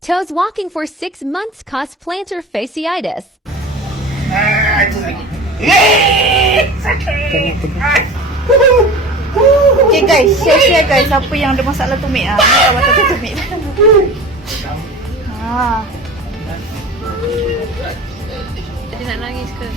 Toes walking for 6 months cause plantar fasciitis. Okay guys, share guys apa yang ada masalah tumit ah. Ni awak tak tumit. Ha. Dia nak nangis ke?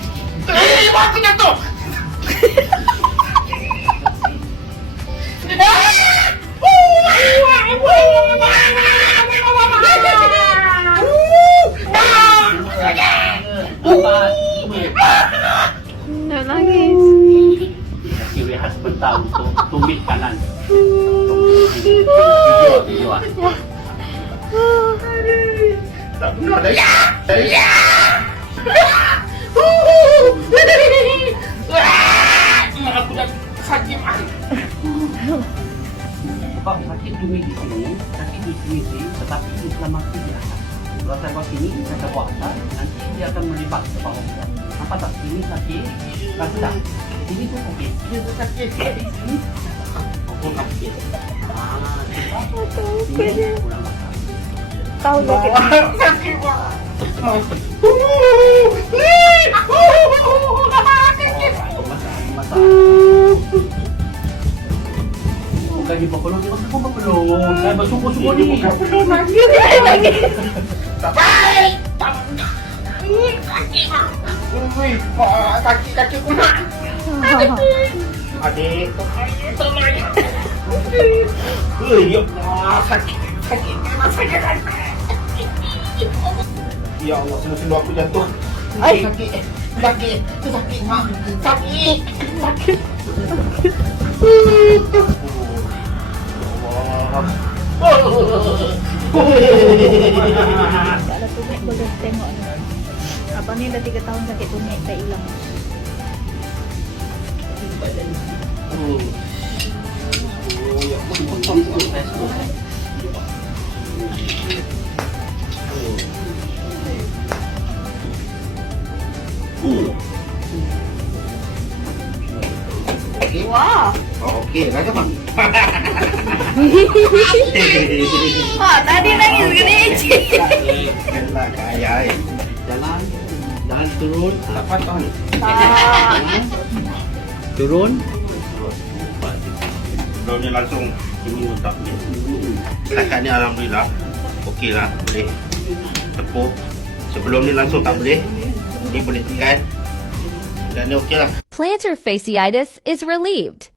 Nak nangis. Kiri khas sebentar untuk tumit kanan. Video ah. Tak benar dah. Aku dah sakit mak. Sebab sakit tumit di sini, sakit di sini, tetapi inflamasi di atas. Kalau saya buat sini, saya buat atas, nanti dia akan melibat ke bawah. Nampak tak? Sini sakit, rasa tak? Sini tu sakit, sini tu sakit, sini aku sakit. Sini kurang makan. Tahu sakit. Sakit mak. Masak. Bukan di peluk, dia masuk pun peluk. Saya bersyukur-syukur ni. Bukan peluk lagi. Tak baik. Sakit mak. Ui, mak sakit kaki aku mak. Adik, tolong. Ui, ya Allah, sakit. Memang sakit. Ya Allah, selu-selu aku jatuh. Ai. Sakit mak. Sakit. Kalau tumit boleh tengok ni. Abang ni dah 3 tahun sakit tumit tak hilang. Wah. Okey, raja bang. Mak tadi nangis kena ecik. Kenlah kaya. Jangan turun. Tak patah ni. Turun. Belum ni langsung ini tak ni. Setakat ni alhamdulillah. Okeylah, boleh tepuk. Sebelum ni langsung tak boleh. Ni boleh tekan. Dan ni okeylah. Plantar fasciitis is relieved.